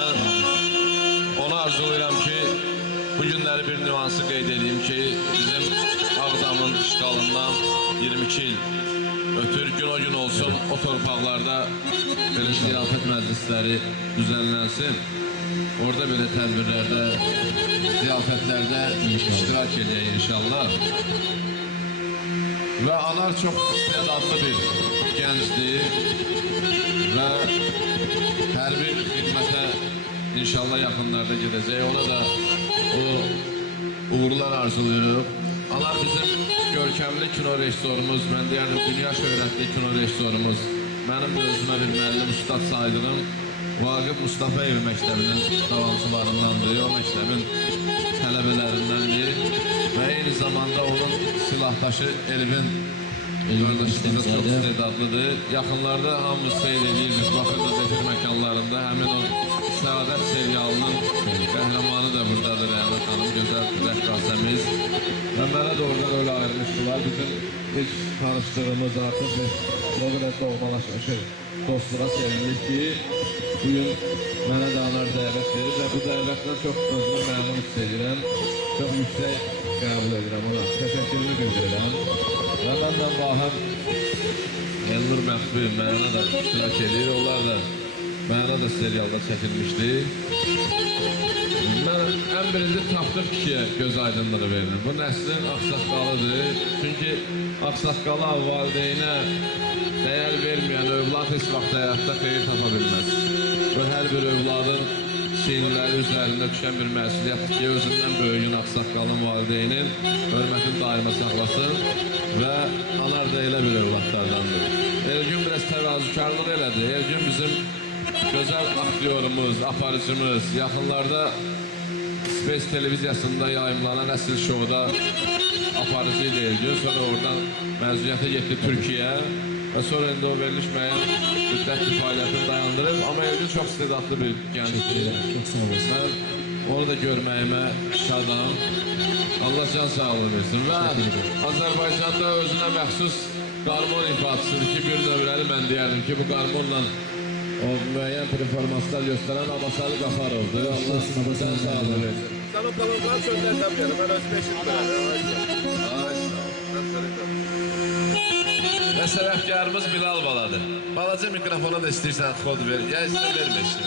Ben onu arzulayıram ki bu günləri bir nüansı qeyd edeyim ki bizim Ağdamın işğalından 22 il ötür gün o gün olsun o torpaqlarda belə ziyafət məclisləri düzenlensin. Orada böyle tədbirlərdə, ziyafətlərdə iştirak edək inşallah. Ve Anar çok istedadlı bir gəncdir ve her bir xidmətə inşallah yaxınlarda gedəcək. Ona da o uğurlar arzulayırıq. Anar bizim görkəmli kino rejissorumuz, mən deyərdim dünya şöhrətli kino rejissorumuz. Mənim də özümə bir müəllim, ustad saydığım Vaqif Mustafayev məktəbinin davamçılarındandır. O məktəbin tələbələrindəndir və eyni zamanda onun silahdaşı Elvin qardaşımız da çox istedadlıdır. Yaxınlarda hamımız seyr edirdik, baxırdıq efir məkanlarında. Həmin o Səadət serialının qəhrəmanı da buradadır, Rəhmət xanım, gözəl rəqqasəmiz. Və mənə də oradan öyle ayrılmışdılar. Bizim ilk tanışdığımız artıq o qədər doğmalaşmışıq. Dostluğa sevindik ki, bugün mənə də Anar dəvət verir və bu dəvətlə çox özümü məmnun hiss edirəm. Çox yüksək qəbul edirəm ona. Təşəkkürünü bildirirəm. Və məndən Vahəm Elnur Məxfi mənə də iştirak edir. Onlar da mənə də serialda çəkilmişdi. Mən ən birinci Tapdıq kişiyə göz aydınlığı veririm. Bu nəslin ağsaqqalıdır. Çünki ağsaqqala valideynə değer vermeyen övlad heç vaxt həyatda xeyir tapa bilməz. Bu hər bir övladın çiynləri üzərində düşən bir məsuliyyətdir ki, özündən böyüyün ağsaqqalın valideynin hörmətini daima saxlasın və Anar da elə bir övladlardandır. Elgün biraz təvazükarlıq elədi. Elgün bizim gözəl aktyorumuz, aparıcımız, yaxınlarda Space televiziyasında yayımlanan Əsil Show'da aparıcıydı Elgün. Sonra oradan məzuniyyətə getdi Türkiyə. Ve sonra indi o verilişmeyen müddətli fəaliyyətini dayandırıb. Ama Elgün çok istedadlı bir gəncdir. Çok sağ olasın. Ben onu da görməyimə şadam. Allah can sağlığı versin. Ve Azərbaycanda özünə məxsus qarmon ifadəsidir ki, bir növrəli mən deyərdim ki, bu qarmonla o müəyyən performanslar gösteren Abasalı Qafarovdur. Allah can sağlığı versin. Sen o kalanlar sözler yapıyorum. Ben öz peşinde. Və sələfkarımız Bilal baladır. Balaca mikrofona da istəyirsən kod ver. Ya istə verməsin.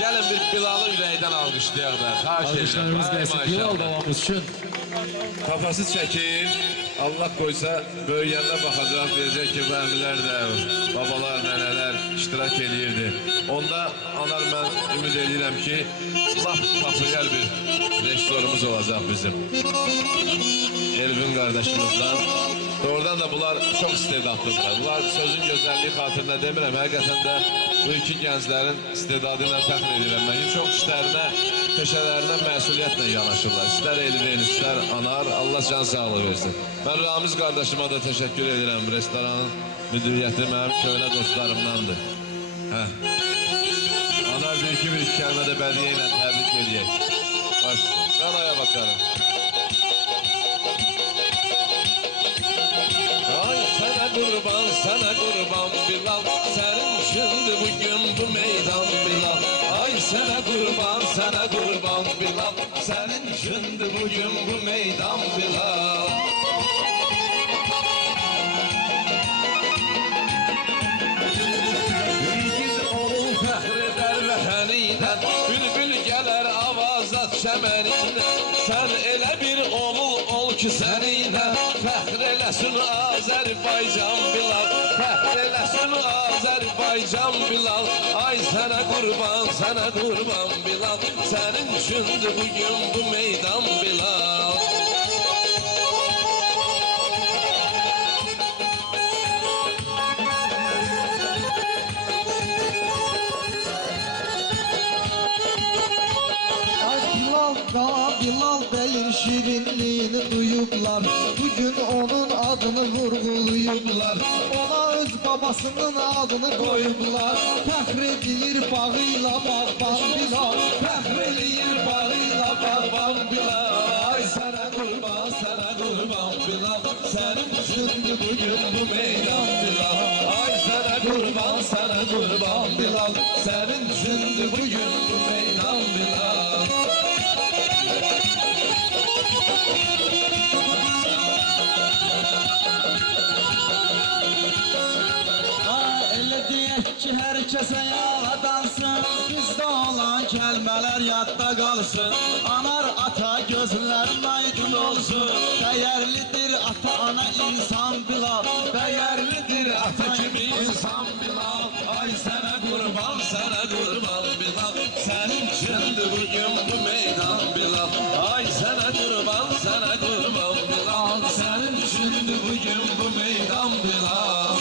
Gəlin bir Bilalı ürəkdən alqışlayaq da. Alqışlarımız gəlsin. Bilal babamız üçün. Kafası çəkir. Allah koysa böyüyəndə baxacaq, deyəcək ki, bu əmilər də, babalar, nənələr iştirak edirdi. Onda Anar mən ümid edirəm ki, laf popüler bir rejissorumuz olacaq bizim. Elvin qardaşımızdan. Doğrudan da bunlar çok istedadlıdır. Bunlar sözün güzelliği xatirinə demirəm. Həqiqətən də bu iki gənclərin istedadıyla fəxr edirəm. Mən çox işlərinə, peşələrinə məsuliyyətlə yanaşırlar. İstər Elvin, istər Anar. Allah can sağlığı versin. Ben Ramiz kardeşime de teşekkür ederim. Restoranın müdüriyeti mənim köhnə dostlarımdandır. Anar bir iki kəlmə də bədiyyə ilə təbrik edək. Başlayın. Ben aya bakarım. Ay sana kurban Bilal, senin şimdi bugün bu meydan Bilal. Ay sana kurban Bilal, senin şimdi bugün bu meydan Bilal. Ülgün oğul fəxr eder vətənindən, bülbül gələr avazat şəmənindən. Sen elə bir oğul ol ki səninlə fəxr eləsin Azərbaycan Bilal, fəxr eləsin Azərbaycan Bilal. Ay sənə qurban Bilal, sənin üçündür bugün bu meydan Bilal. Bilal Bey'in şirinliğini duyublar. Bugün onun adını vurguluyublar. Ona öz babasının adını koyublar. Fəxr edilir bağıyla bağban Bilal, fəxr edilir bağıyla bağban Bilal. Ay sana kurban Bilal, senin üçündür bugün bu meydan Bilal. Ay sana kurban Bilal, Bilal, senin üçündür bugün bu meydan Bilal. Elə deyək ki, hər kəsə yaladansın, bizdə olan kəlmələr yadda qalsın. Anar ata gözlərin aydın olsun, dəyərlidir ata ana insan Bilal, dəyərlidir ata kimi insan Bilal. Ay sənə qurban Bilal, sənin üçündür bugün bu meydan Bilal. Ay sənə qurban Bilal, sənin üçündür bugün bu meydan Bilal.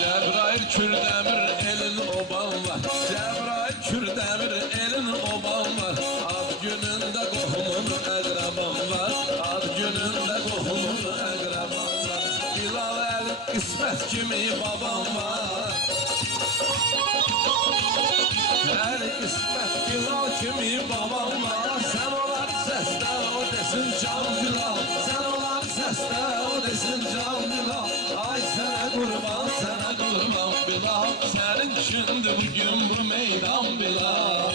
Cəbrail Kürdəmir elin oban var, Cəbrail Kürdəmir elin oban var. Ad günündə qohumun əqrəban var, ad günündə qohumun əqrəban var. Bilal əli qismət kimi baban var, əli qismət Bilal kimi baban var. Sən olar səsdə o desin can Bilal, sən olar səsdə o desin can Bilal. Ay sənə qurban Bilal, sənin üçündür bugün bu meydan Bilal.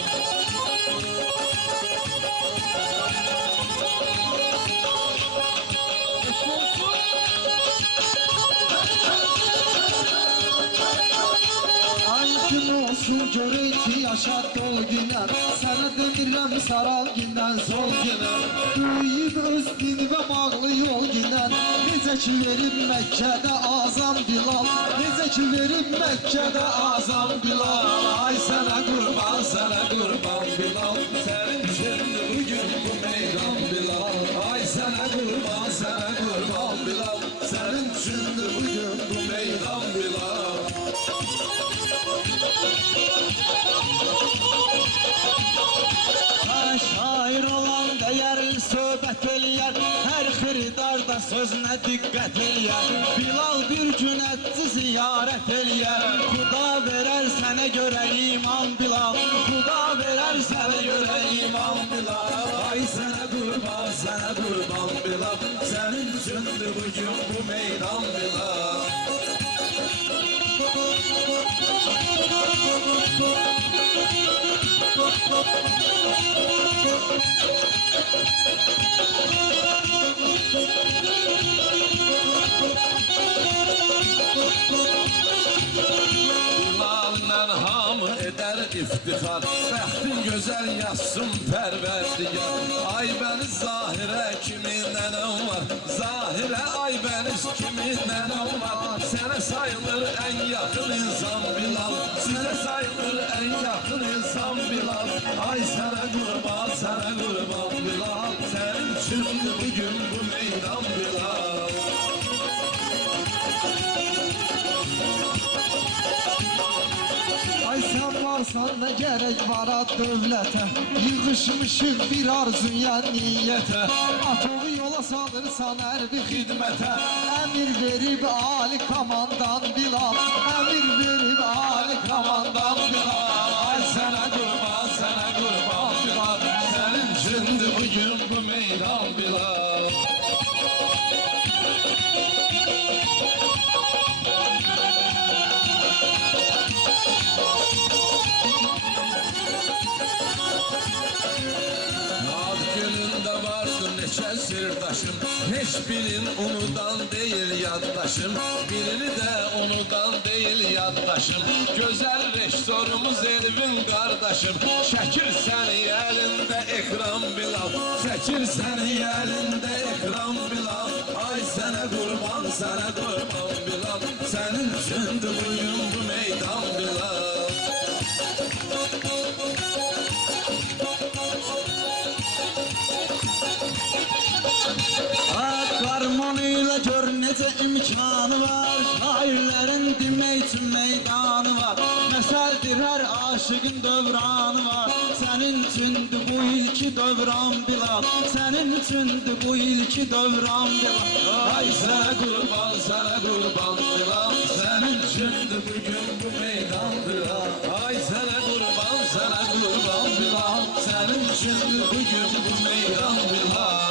Ay gün olsun görək ki, yaşat dol günlər, sənə demirəm saral gündən sol günlər. Böyüyüb öz dini və bağlı yol günlər, necə ki verib Məkkədə azam Bilal, necə ki verib Məkkədə azam Bilal. Ay sənə qurban Bilal, sənin üçündür bugün bu meydan Bilal. Ay sənə qurban Bilal, sənin üçündür bugün bu meydan Bilal. Şair olan dəyərli söhbət eləyər, hər xiridarda sözünə diqqət eləyər. Bilal bir gün ətçi ziyarət eləyər, Xuda verər sənə görə iman Bilal, Xuda verər sənə görə iman Bilal. Ay sənə qurban Bilal, sənin üçündür bugün bu meydan Bilal. Bilal'la hamı eder iftihar, bəxtin gözəl yazsın pərverdigar. Ay bəniz zahirə kimi nənəm var, zahirə ay bəniz kimi nənəm var. Sənə sayılır ən yaxın insan Bilal, sizə sayılır ən yaxın insan Bilal. Ay sənə qurban Bilal, sənin üçündür bugün bu meydan Bilal. Ay sen varsan ne gerek var at dövlete, yığışmışıq bir arzuya niyete. Atovu yola salırsan her bir xidmete, emir verib Ali komandan Bilal, emir verib Ali komandan Bilal. Ay sənə qurban Bilal, sənin üçündür bugün bu meydan Bilal. Ad günündə vardı neçə sirdaşım, heç birin unudan deyil yaddaşım, birini də unudan deyil yaddaşım. Gözəl rejissorumuz Elvin qardaşım, çəkir səni əlində ekran Bilal, çəkir səni əlində ekran Bilal. Ay sənə qurban Bilal, sənin üçündür bugün bu meydan Bilal. Qarmanıyla gör necə imkanı var, şairlərin demək üçün meydanı var. Məsəldir hər aşığın dövranı var, sənin üçündür bu ilki dövran Bilal, sənin üçündür bu ilki dövran Bilal. Ay sənə qurban Bilal, Senin üçündür bugün bu meydan Bilal. Ay sana kurban, sana kurban Bilal. Senin üçündür bugün bu meydan Bilal.